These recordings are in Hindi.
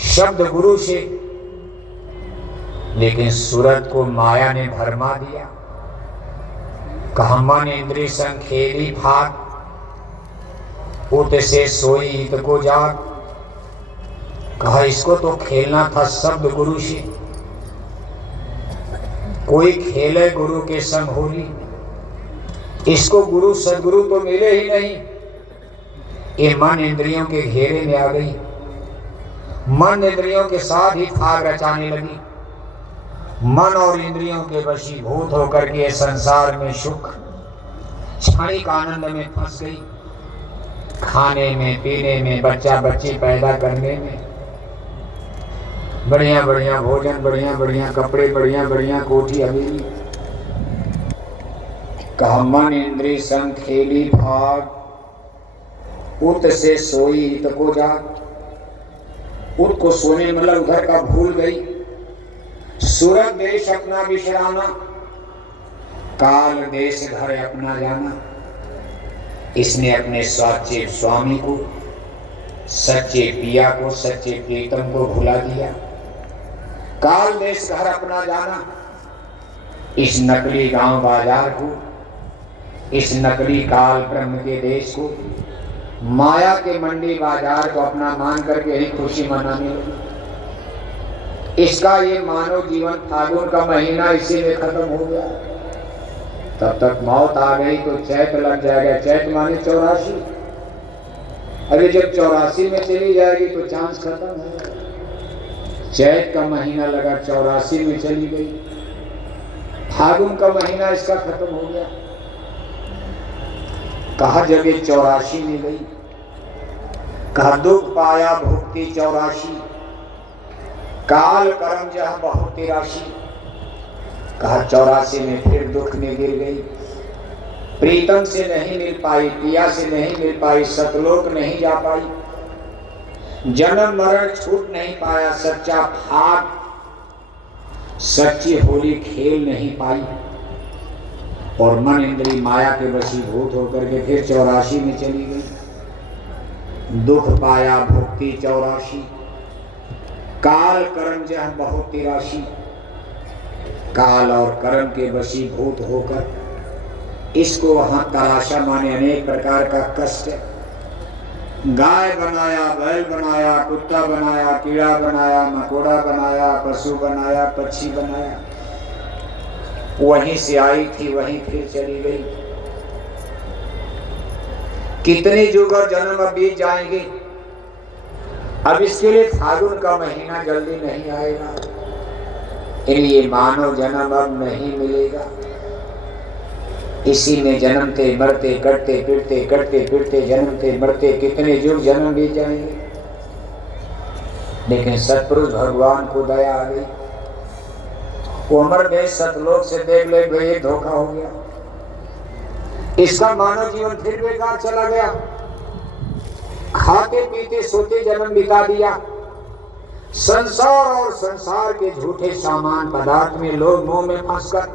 शब्द गुरु से, लेकिन सूरत को माया ने भरमा दिया। कहा मन इंद्रिय संग खेली भाग, उत से सोई इत को जाग। कहा इसको तो खेलना था शब्द गुरु से। कोई खेले गुरु के संग होली, इसको गुरु सदगुरु तो मिले ही नहीं। ये मन इंद्रियों के घेरे में आ गई, मन इंद्रियों के साथ ही भाग रचाने लगी। मन और इंद्रियों के वशीभूत होकर के संसार में सुख क्षणिक आनंद में फंस गई। खाने में, पीने में, बच्चा बच्ची पैदा करने में, बढ़िया बढ़िया भोजन, बढ़िया बढ़िया कपड़े, बढ़िया बढ़िया कोठी हवेली। कहा मन इंद्रिय संग खेली भाग, उत से सोई इत को जाग। उत को सोने मतलब उधर का भूल गई। सूरत देश अपना विश्राना, काल देश घर अपना जाना। इसने अपने सच्चे स्वामी को, सच्चे पिया को, सच्चे प्रीतम को भुला दिया। काल देश घर अपना जाना, इस नकली गांव बाजार को, इस नकली काल ब्रह्म के देश को, माया के मंडी बाजार को अपना मान करके ही खुशी मनाने लगी। इसका ये मानव जीवन फागुन का महीना इसी में खत्म हो गया। तब तक मौत आ गई तो चैत लग जाएगा। चैत माने 84। अभी जब 84 में चली जाएगी तो चांस खत्म है। चैत का महीना लगा 84 में चली गई, फागुन का महीना इसका खत्म हो गया। कहा जगह 84 में गई। कहा दुख पाया भुक्ति 84, काल कर्म जह बहुत तिराशी। कहा 84 में फिर दुख में गिर गई। प्रीतम से नहीं मिल पाई, पिया से नहीं मिल पाई, सतलोक नहीं जा पाई, जन्म मरण छूट नहीं पाया, सच्चा भाग, सच्ची होली खेल नहीं पाई। और मन इंद्री माया के वशीभूत होकर के फिर 84 में चली गई। दुख पाया भुक्ति 84, काल कर्म जह बहुत तिराशी। काल और कर्म के वशीभूत होकर इसको वहां तराशा माने अनेक प्रकार का कष्ट। गाय बनाया, बैल बनाया, कुत्ता बनाया, कीड़ा बनाया, मकोड़ा बनाया, पशु बनाया, पक्षी बनाया। वहीं से आई थी वहीं फिर चली गई। कितने युग और जन्म अब बीत जाएंगे। अब इसके लिए फागुन का महीना जल्दी नहीं आएगा। ये मानव जन्म अब नहीं मिलेगा। इसी में जन्मते मरते करते फिरते जन्मते मरते कितने युग जन्म बीत जाएंगे। लेकिन सतपुरुष भगवान को दया आ गई। वो अमर देश सतलोक से देख ले ये धोखा हो गया। इसका मानव जीवन फिर बेकार चला गया। खाते पीते सोते जन्म बिता दिया। संसार और संसार के झूठे सामान पदार्थ में लोग मोह में फंसकर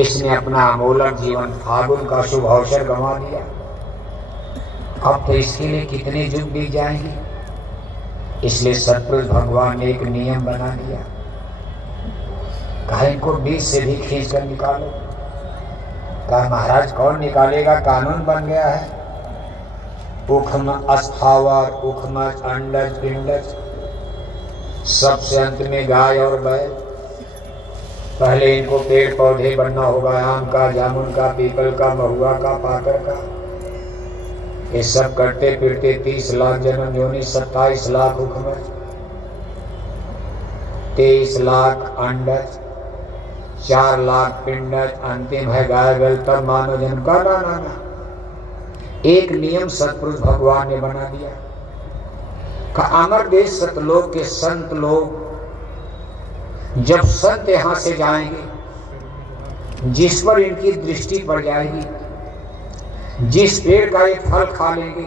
इसने अपना अमूलक जीवन फागुन का शुभ अवसर गंवा दिया। अब तो इसके लिए कितने युग बीत जाएंगे। इसलिए सतपुरुष भगवान ने एक नियम बना दिया। कहा इनको बीच से भी खींच कर निकालो। कहा महाराज कौन निकालेगा, कानून बन गया है। उखम अस्थावर, उखमज, अंडज, पिंडज, सबसे अंत में गाय और बैल। पहले इनको पेड़ पौधे बनना होगा, आम का, जामुन का, पीपल का, महुआ का, पाकर का। ये सब करते फिरते 30 लाख जन्म योनि, 27 लाख उखमज, 23 लाख अंडज, 4 लाख पिंडज, अंतिम है गाय बैल, तब मानव जन्म का। ना एक नियम सतपुरुष भगवान ने बना दिया। का अमर देश सतलोक के संत लोग जब संत यहां से जाएंगे, जिस पर इनकी दृष्टि पड़ जाएगी, जिस पेड़ का ये फल खा लेंगे,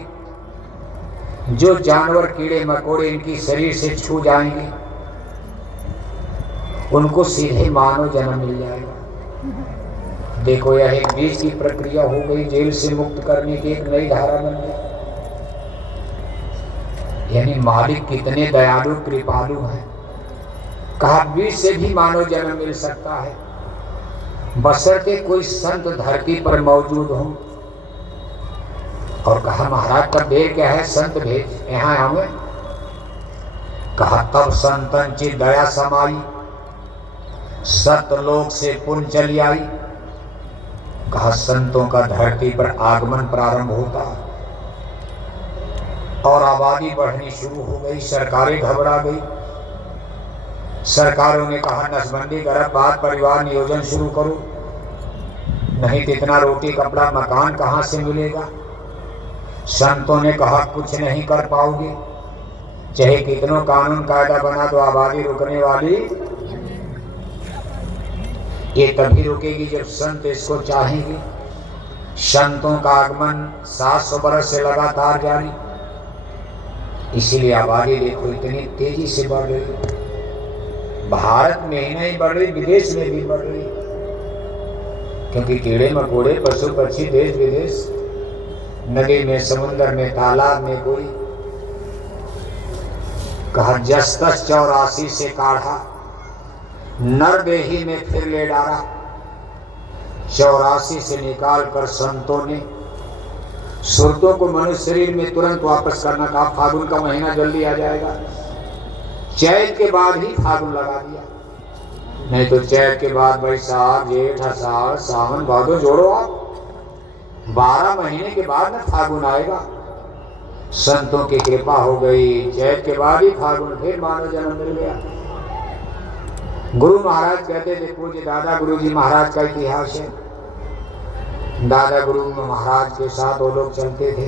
जो जानवर कीड़े मकोड़े इनकी शरीर से छू जाएंगे, उनको सीधे मानव जन्म मिल जाएगा। देखो यह एक बीच की प्रक्रिया हो गई। जेल से मुक्त करने की एक नई धारा बन गई। यानी मालिक कितने दयालु कृपालु हैं। कहा बीच से भी मानव जन्म मिल सकता है, बशर्ते कोई संत धरती पर मौजूद हो। और कहा महाराज का देर क्या है, संत भेज यहाँ आवे। कहा तब संतन की दया समाई, सतलोक से पुण्य चली आई। कहा संतों का धरती पर आगमन प्रारंभ होता और आबादी बढ़नी शुरू हो गई। सरकारें घबरा गई। सरकारों ने कहा नसबंदी करो, बात परिवार नियोजन शुरू करो, नहीं तो इतना रोटी कपड़ा मकान कहाँ से मिलेगा। संतों ने कहा कुछ नहीं कर पाओगे, चाहे कितनों कानून कायदा बना दो, आबादी रुकने वाली ये तभी रुकेगी जब संत इसको चाहेंगे। संतों का आगमन 700 बरस से लगातार जारी, इसीलिए आबादी देखो इतनी तेजी से बढ़ रही। भारत में ही नहीं बढ़ रही, विदेश में भी बढ़ रही, क्योंकि कीड़े मकोड़े पशु पक्षी देश विदेश, नदी में समुद्र में तालाब में कोई। कहा जस तस 84 से काढ़ा, नर देही में फिर ले डाला। 84 से निकाल कर संतों ने सुरतों को मनुष्य शरीर में तुरंत वापस करना कहा। फागुन का महीना जल्दी आ जाएगा, चैत के बाद ही फागुन लगा दिया, नहीं तो चैत के बाद बैसाख जेठ आषाढ़ सावन भादो जोड़ो आप, 12 महीने के बाद में फागुन आएगा। संतों की कृपा हो गई, चैत के बाद ही फागुन फिर मानव जन्म मिल गया। गुरु महाराज कहते थे, पूज्य दादा गुरु जी महाराज का इतिहास है। दादा गुरु महाराज के साथ वो लोग चलते थे।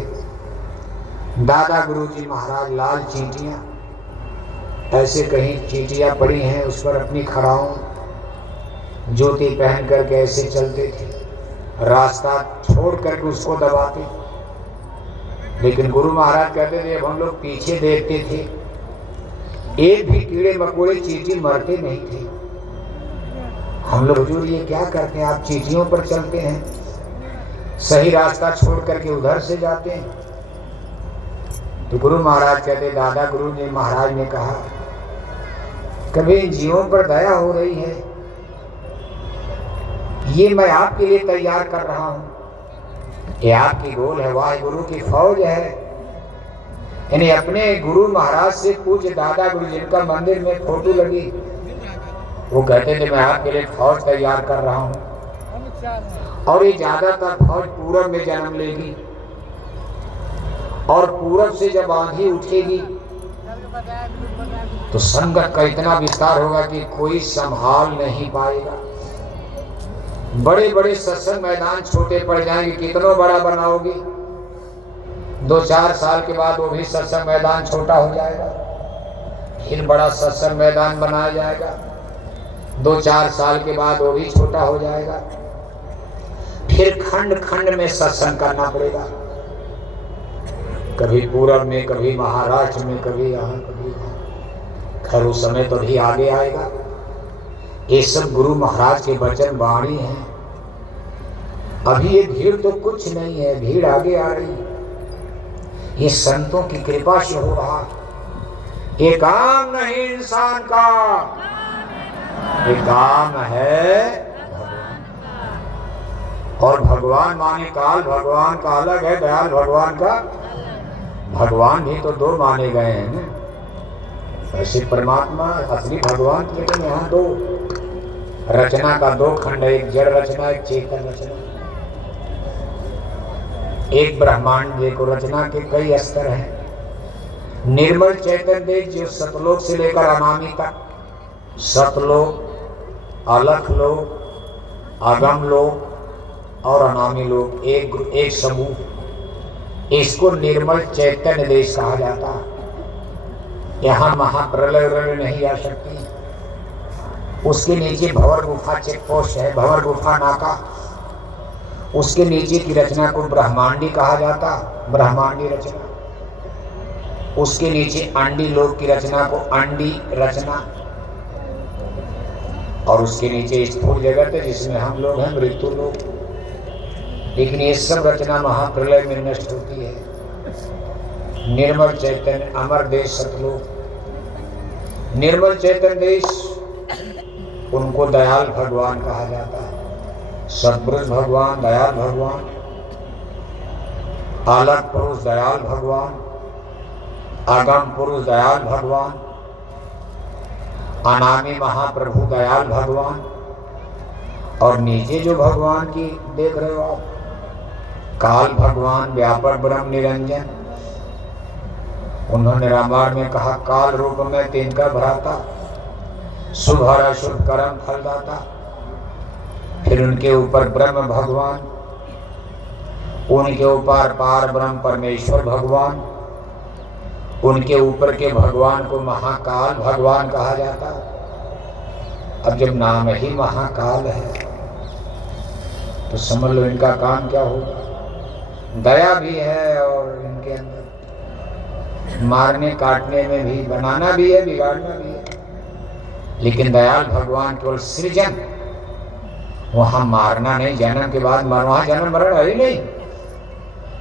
दादा गुरु जी महाराज लाल चींटियां, ऐसे कहीं चींटियां पड़ी हैं, उस पर अपनी खड़ाऊं ज्योति पहन करके ऐसे चलते थे, रास्ता छोड़ करके उसको दबाते। लेकिन गुरु महाराज कहते थे, अब हम लोग पीछे देखते थे, एक भी कीड़े मकोड़े चींटी मरते नहीं थे। हम लोग हुजूर ये क्या करते हैं, आप चींटियों पर चलते हैं, सही रास्ता छोड़ करके उधर से जाते हैं। तो गुरु महाराज कहते, दादा गुरु ने महाराज ने कहा, कभी इन जीवों पर दया हो रही है, ये मैं आपके लिए तैयार कर रहा हूं, ये आपकी गोल है, वाह गुरु की फौज है। यानी अपने गुरु महाराज से पूज्य दादा गुरु जिनका मंदिर में फोटो लगी, वो कहते थे मैं आपके लिए फौज तैयार कर रहा हूं, और ये ज्यादातर फौज पूरब में जन्म लेगी, और पूरब से जब आंधी उठेगी तो संगत का इतना विस्तार होगा कि कोई संभाल नहीं पाएगा। बड़े बड़े सत्संग मैदान छोटे पड़ जाएंगे, कितना बड़ा बनाओगे, 2-4 साल के बाद वो भी सत्संग मैदान छोटा हो जाएगा, फिर बड़ा सत्संग मैदान बनाया जाएगा, 2-4 साल के बाद वो भी छोटा हो जाएगा, फिर खंड खंड में सत्संग करना पड़ेगा, कभी पूरब में, कभी महाराष्ट्र में, कभी यहाँ कभी वहाँ। खैर उस समय तो भी आगे आएगा। ये सब गुरु महाराज के वचन वाणी हैं। अभी ये भीड़ तो कुछ नहीं है, भीड़ आगे आ रही, ये संतों की कृपा से हो रहा। ये काम नहीं इंसान का, ये काम है भगवान। और भगवान माने काल भगवान का अलग है, दयाल भगवान का। भगवान भी तो 2 माने गए हैं ना, ऐसे परमात्मा असली भगवान, लेकिन यहाँ 2 रचना का 2 खंड है, एक जड़ रचना, एक चेतन रचना। एक ब्रह्मांड देखो, रचना के कई स्तर हैं। निर्मल चैतन्य देव जो सतलोक से लेकर अनामी तक, सतलोक, अलख लोक, अगम लोक और अनामी लोक, एक समूह, इसको निर्मल चैतन्य देश कहा जाता है। यहाँ महाप्रलय नहीं आ सकती। उसके नीचे भंवर गुफा चेक पोस्ट है, भंवर गुफा नाका, उसके नीचे की रचना को ब्रह्मांडी कहा जाता, ब्रह्मांडी रचना। उसके नीचे अंडी लोक की रचना को अंडी रचना, और उसके नीचे स्थूल जगत है जिसमें हम लोग हैं मृत्यु लोक। लेकिन ये सब रचना महाप्रलय में नष्ट होती है। निर्मल चैतन्य अमर देश सतलोक, निर्मल चैतन्य देश, उनको दयाल भगवान कहा जाता है। सद्पुरुष भगवान, दयाल भगवान, आलक पुरुष दयाल भगवान, आगम पुरुष दयाल भगवान, अनामी महाप्रभु दयाल भगवान, और नीचे जो भगवान की देख रहे हो आप, काल भगवान, व्यापक ब्रह्म निरंजन। उन्होंने रामायण में कहा, काल रूप में तिनका भराता, शुभ और अशुभ कर्म फलदाता। फिर उनके ऊपर ब्रह्म भगवान, उनके ऊपर पार ब्रह्म परमेश्वर भगवान, उनके ऊपर के भगवान को महाकाल भगवान कहा जाता। अब जब नाम ही महाकाल है तो समझ लो इनका काम क्या होगा। दया भी है और इनके अंदर मारने काटने में भी, बनाना भी है, बिगाड़ना भी है। लेकिन दयाल भगवान केवल सृजन, वहां मारना नहीं, जन्म के बाद मर, वहां जन्म मरण है ही नहीं।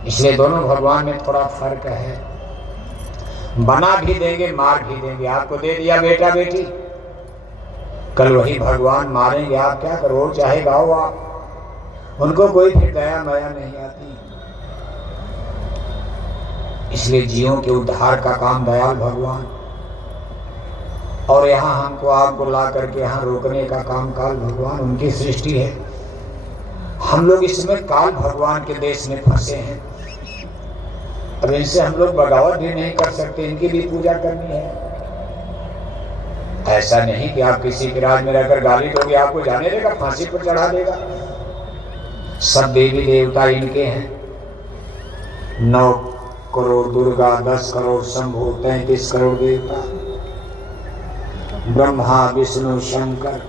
इसलिए दोनों भगवान में थोड़ा फर्क है। बना भी देंगे, मार भी देंगे। आपको दे दिया बेटा बेटी, कल वही भगवान मारेंगे, आप क्या करो, चाहे गाओ आप। उनको कोई फिर दया माया नहीं आती। इसलिए जीवों के उद्धार का काम दयाल भगवान, और यहाँ हमको आपको ला करके यहाँ रोकने का काम काल भगवान, उनकी सृष्टि है। हम लोग इसमें काल भगवान के देश में फंसे हैं। अब इनसे हम लोग बगावत भी नहीं कर सकते, इनकी भी पूजा करनी है। ऐसा नहीं कि आप किसी के राज में रहकर गाली दोगे, आपको जाने देगा, फांसी पर चढ़ा देगा। सब देवी देवता इनके हैं। 9 करोड़ दुर्गा, 10 करोड़ शंभु, 33 करोड़ देवता, ब्रह्मा विष्णु शंकर।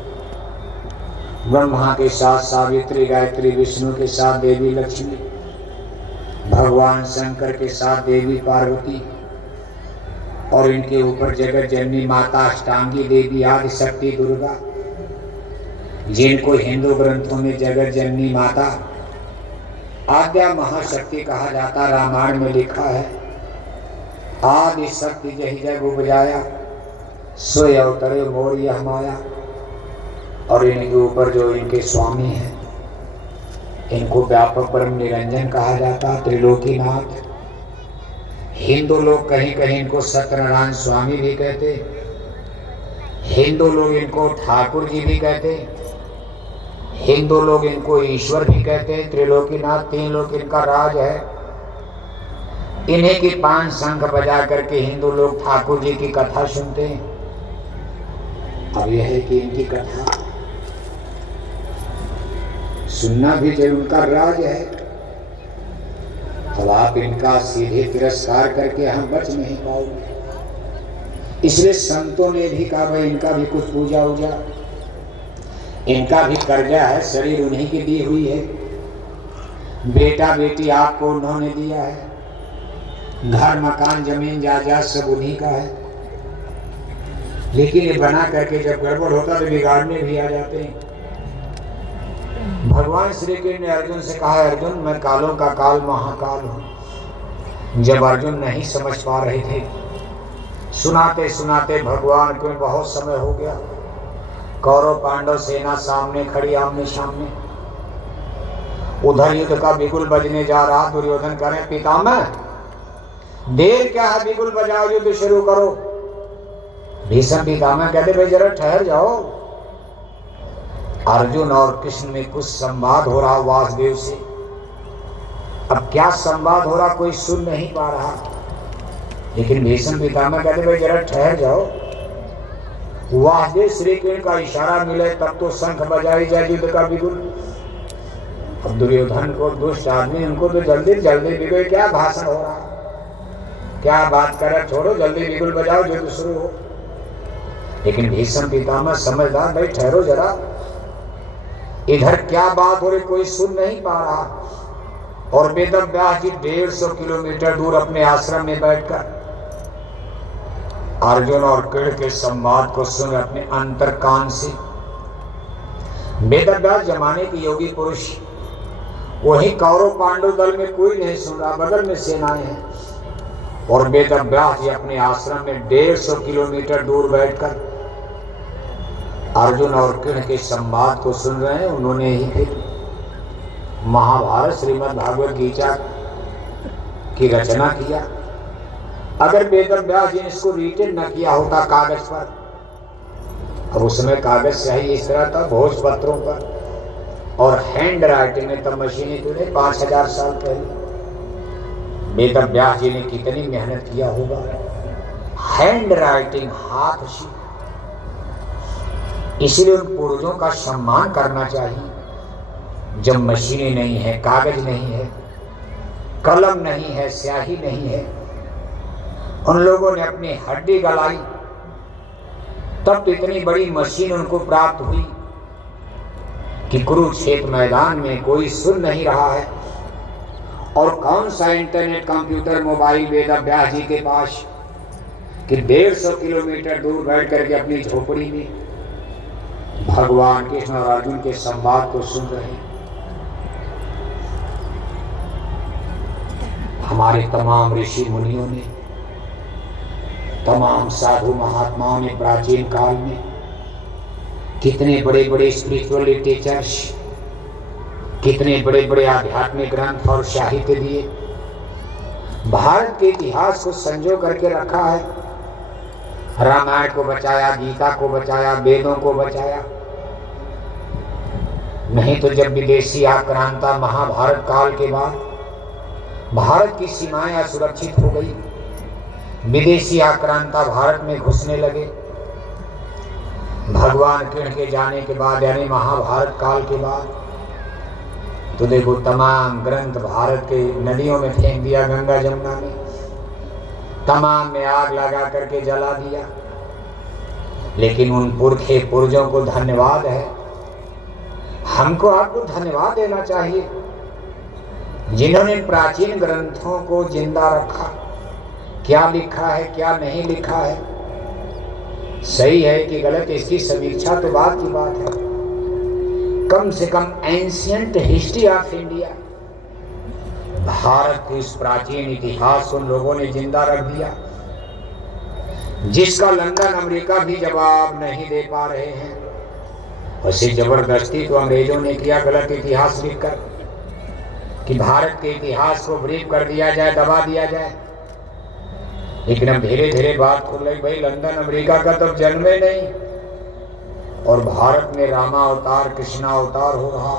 ब्रह्मा के साथ सावित्री गायत्री, विष्णु के साथ देवी लक्ष्मी, भगवान शंकर के साथ देवी पार्वती, और इनके ऊपर जगत जननी माता अष्टांगी देवी आदि शक्ति दुर्गा, जिनको हिंदू ग्रंथों में जगत जननी माता आद्या महाशक्ति कहा जाता। रामायण में लिखा है, आदि शक्ति जहि जग उपजाया, सोय अवतरे मोर यह माया। और इनके ऊपर जो इनके स्वामी हैं, इनको व्यापक ब्रह्म निरंजन कहा जाता, त्रिलोकीनाथ। हिंदू लोग कहीं कहीं इनको सत्यनारायण स्वामी भी कहते, हिंदू लोग इनको ठाकुर जी भी कहते, हिंदू लोग इनको ईश्वर भी कहते हैं। त्रिलोकीनाथ, 3 लोग इनका राज है। इन्हीं की 5 शंख बजा करके हिंदू लोग ठाकुर जी की कथा सुनते हैं। अब यह है कि इनकी कथा सुनना भी जरूर, उनका राज है। अब आप इनका सीधे तिरस्कार करके हम बच नहीं पाओगे। इसलिए संतों ने भी कहा, भाई इनका भी कुछ पूजा उजा, इनका भी कर्जा है, शरीर उन्हीं की दी हुई है, बेटा बेटी आपको उन्होंने दिया है, घर मकान जमीन जायदाद सब उन्हीं का है। लेकिन ये बना करके जब गड़बड़ होता तो बिगाड़ने भी आ जाते हैं। भगवान श्री कृष्ण ने अर्जुन से कहा, अर्जुन मैं कालों का काल महाकाल हूँ। जब अर्जुन नहीं समझ पा रहे थे, सुनाते सुनाते भगवान को बहुत समय हो गया। कौरव पांडव सेना सामने खड़ी, आमने सामने। उधर युद्ध का बिगुल बजने जा रहा। दुर्योधन कह रहे, पितामह देर क्या है, बिगुल बजाओ, युद्ध शुरू करो। भीष्म पितामह कहते, भाई जरा ठहर जाओ। अर्जुन और कृष्ण में कुछ संवाद हो रहा वासुदेव से। अब क्या संवाद हो रहा कोई सुन नहीं पा रहा, लेकिन भीष्म पितामह कहते, भाई जरा ठहर जाओ। वासुदेव श्री कृष्ण का इशारा मिले तब तो शंख बजाई जाए, युद्ध का बिगुल। अब दुर्योधन को, दुष्ट आदमी, उनको तो जल्दी जल्दी बिगुल, क्या भाषण हो रहा, क्या बात कर रहे, छोड़ो जल्दी बिगुल बजाओ, युद्ध शुरू हो। लेकिन भीष्म पितामह समझदार, भाई ठहरो जरा, इधर क्या बात हो रही कोई सुन नहीं पा रहा। और वेदव्यास जी 150 किलोमीटर दूर अपने आश्रम में बैठकर अर्जुन और कृष्ण के संवाद को सुन अपने अंतर कान से। वेदव्यास जमाने के योगी पुरुष, वही कौरव पांडव दल में कोई नहीं सुन रहा, बगल में सेनाएं हैं। और वेदव्यास जी अपने आश्रम में 150 किलोमीटर दूर बैठकर अर्जुन और कृष्ण के संवाद को सुन रहे हैं। उन्होंने ही फिर महाभारत श्रीमद् भागवत गीता की रचना किया। अगर वेदव्यास जी ने इसको रिटन न किया होता कागज पर, अब उसमें कागज स्याही इस तरह था भोजपत्रों पर, और हैंड राइटिंग में तब मशीनें तो नहीं, 5000 साल पहले वेदव्यास जी ने कितनी मेहनत किया होगा। हैंड राइटिंग, हाथ से, इसलिए उन पूर्वजों का सम्मान करना चाहिए। जब मशीनें नहीं है, कागज नहीं है, कलम नहीं है, स्याही नहीं है, उन लोगों ने अपनी हड्डी गलाई, तब तो इतनी बड़ी मशीन उनको प्राप्त हुई कि कुरुक्षेत्र मैदान में कोई सुन नहीं रहा है। और कौन सा इंटरनेट, कंप्यूटर, मोबाइल वेदव्यास जी के पास कि 150 किलोमीटर दूर बैठ करके अपनी झोपड़ी में भगवान कृष्ण और अर्जुन के संवाद को सुन रहे हैं। हमारे तमाम ऋषि मुनियों ने, तमाम साधु महात्माओं ने प्राचीन काल में कितने बड़े बड़े स्पिरिचुअल लिटरेचर्स, कितने बड़े बड़े आध्यात्मिक ग्रंथ और साहित्य दिए। भारत के इतिहास को संजो करके रखा है। रामायण को बचाया, गीता को बचाया, वेदों को बचाया। नहीं तो जब विदेशी आक्रांता महाभारत काल के बाद भारत की सीमाएं असुरक्षित हो गई, विदेशी आक्रांता भारत में घुसने लगे। भगवान कृष्ण के जाने के बाद यानी महाभारत काल के बाद तो देखो तमाम ग्रंथ भारत के नदियों में फेंक दिया, गंगा जमुना में, तमाम में आग लगा करके जला दिया। लेकिन उन पुरखे पुरजों को धन्यवाद है, हमको आपको धन्यवाद देना चाहिए जिन्होंने प्राचीन ग्रंथों को जिंदा रखा। क्या लिखा है, क्या नहीं लिखा है, सही है कि गलत, इसकी समीक्षा तो बात की बात है। कम से कम ancient history of India, Bharat के इस प्राचीन इतिहास को लोगों ने जिंदा रख दिया, जिसका लंदन अमेरिका भी जवाब नहीं दे पा रहे हैं। वैसे जबरदस्ती तो अंग्रेजों ने किया गलत इतिहास लिखकर कि भारत के इतिहास को ब्रीफ कर दिया जाए, दबा दिया जाए। लेकिन अब धीरे धीरे बात खुल रही, भाई लंदन अमेरिका का तो जन्म ही नहीं, और भारत में रामा अवतार, कृष्णा अवतार हो रहा।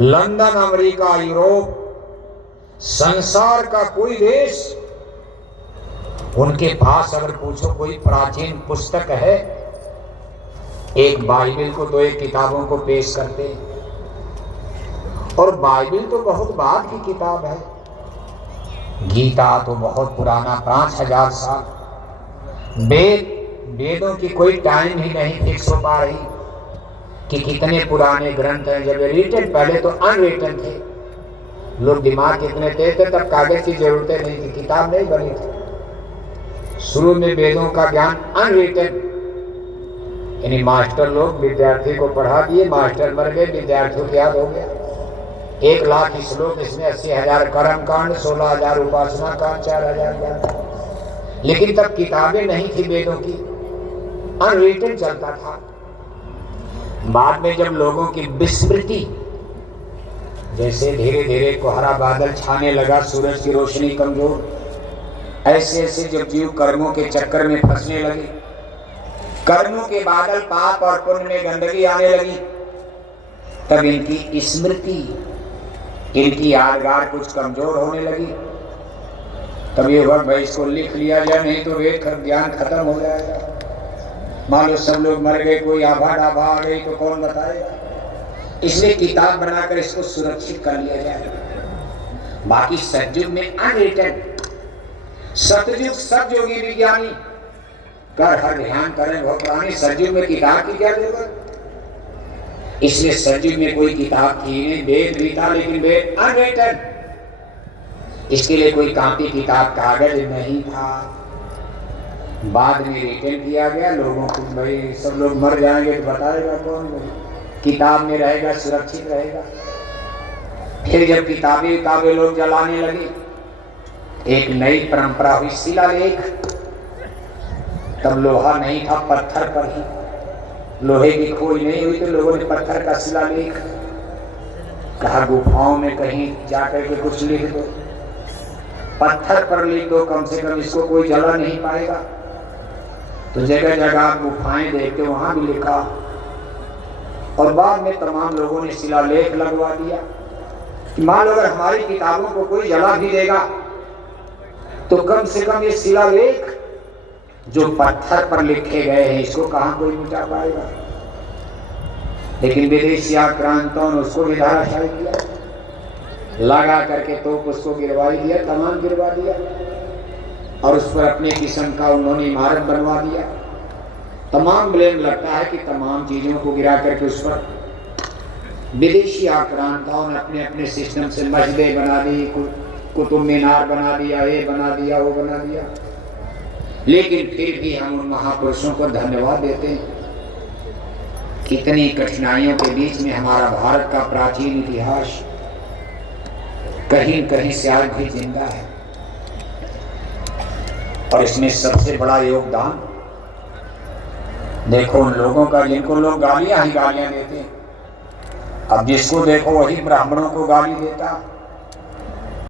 लंदन, अमेरिका, यूरोप, संसार का कोई देश, उनके पास अगर पूछो कोई प्राचीन पुस्तक है, एक बाइबल को, दो एक किताबों को पेश करते हैं। और बाइबल तो बहुत बाद की किताब है, गीता तो बहुत पुराना, 5000 साल। वेदों की कोई टाइम ही नहीं फिक्स हो पा रही कि कितने पुराने ग्रंथ हैं। जब रिटन, पहले तो अनरिटन थे, लोग दिमाग कितने तेज थे, तब कागज की जरूरतें नहीं थी, किताब नहीं बनी थी। शुरू में वेदों का ज्ञान अनरिटन, यानी मास्टर लोग विद्यार्थी को पढ़ा दिए, मास्टर मर गए, विद्यार्थियों को याद हो गया 1 लाख श्लोक, इसमें 80,000 कर्म कांड, 16,000 उपासना कांड, 4,000 ज्ञान। लेकिन तब किताबें नहीं थी वेदों की, अनरिटन चलता था। बाद में जब लोगों की विस्मृति, जैसे धीरे धीरे कोहरा बादल छाने लगा, सूरज की रोशनी कमजोर, ऐसे ऐसे जब जीव कर्मों के चक्कर में फंसने लगे, कर्मों के बादल, पाप और पुण्य में गंदगी आने लगी, तब इनकी स्मृति, इनकी यादगार कुछ कमजोर होने लगी। तब ये वक्त भाई इसको लिख लिया जाए, नहीं तो वेद ज्ञान खत्म हो जाएगा। मान लो सब लोग मर गए, कोई आभा डाभा आ गई तो कौन बताएगा। इसलिए किताब बनाकर इसको सुरक्षित कर लिया जाए। बाकी सतयुग में अनरिटन, सतयुग सतयोगी विज्ञानी कर हर ध्यान करें बहुत पुरानी, सतयुग में किताब की क्या जरूरत। इसलिए सतयुग में कोई किताब थी नहीं, वेद भी था, लेकिन वेद अनरिटन, इसके लिए कोई कॉपी किताब कागज नहीं था। बाद में रिटन किया गया, लोगों को भाई सब लोग मर जाएंगे तो बताएगा कौन, किताब में रहेगा, सुरक्षित रहेगा। फिर जब किताबें लोग जलाने लगे, एक नई परंपरा हुई शिलालेख। तब लोहा नहीं था, पत्थर पर ही, लोहे की खोज नहीं हुई तो लोगों ने पत्थर का शिलालेख कहा गुफाओं में कहीं जाकर के कुछ लिख दो, पत्थर पर लिख दो, कम से कम इसको कोई जला नहीं पाएगा। तो जगह जगह गुफाएं देखते वहां भी लिखा, और बाद में तमाम लोगों ने शिलालेख लगवा दिया कि मान लो अगर हमारी किताबों को कोई जला भी देगा तो कम से कम ये शिलालेख जो पत्थर पर लिखे गए हैं इसको कहां कोई मिटा पाएगा। लेकिन विदेशी आक्रांतों ने उसको भी धराशायी किया, लगा करके तोप उसको गिरवा दिया, तमाम गिरवा दिया, और उस पर अपने किस्म का उन्होंने इमारत बनवा दिया। तमाम ब्लेम लगता है कि तमाम चीजों को गिरा करके उस पर विदेशी आक्रांताओं ने अपने अपने सिस्टम से मस्जिदें बना दी, कुतुब मीनार बना दिया, ये बना दिया, वो बना दिया। लेकिन फिर भी हम उन महापुरुषों को धन्यवाद देते हैं। कितनी कठिनाइयों के बीच में हमारा भारत का प्राचीन इतिहास कहीं कहीं से आज भी जिंदा है, और इसमें सबसे बड़ा योगदान देखो उन लोगों का जिनको लोग गालियां ही गालियां देते हैं। अब जिसको देखो वही ब्राह्मणों को गाली देता,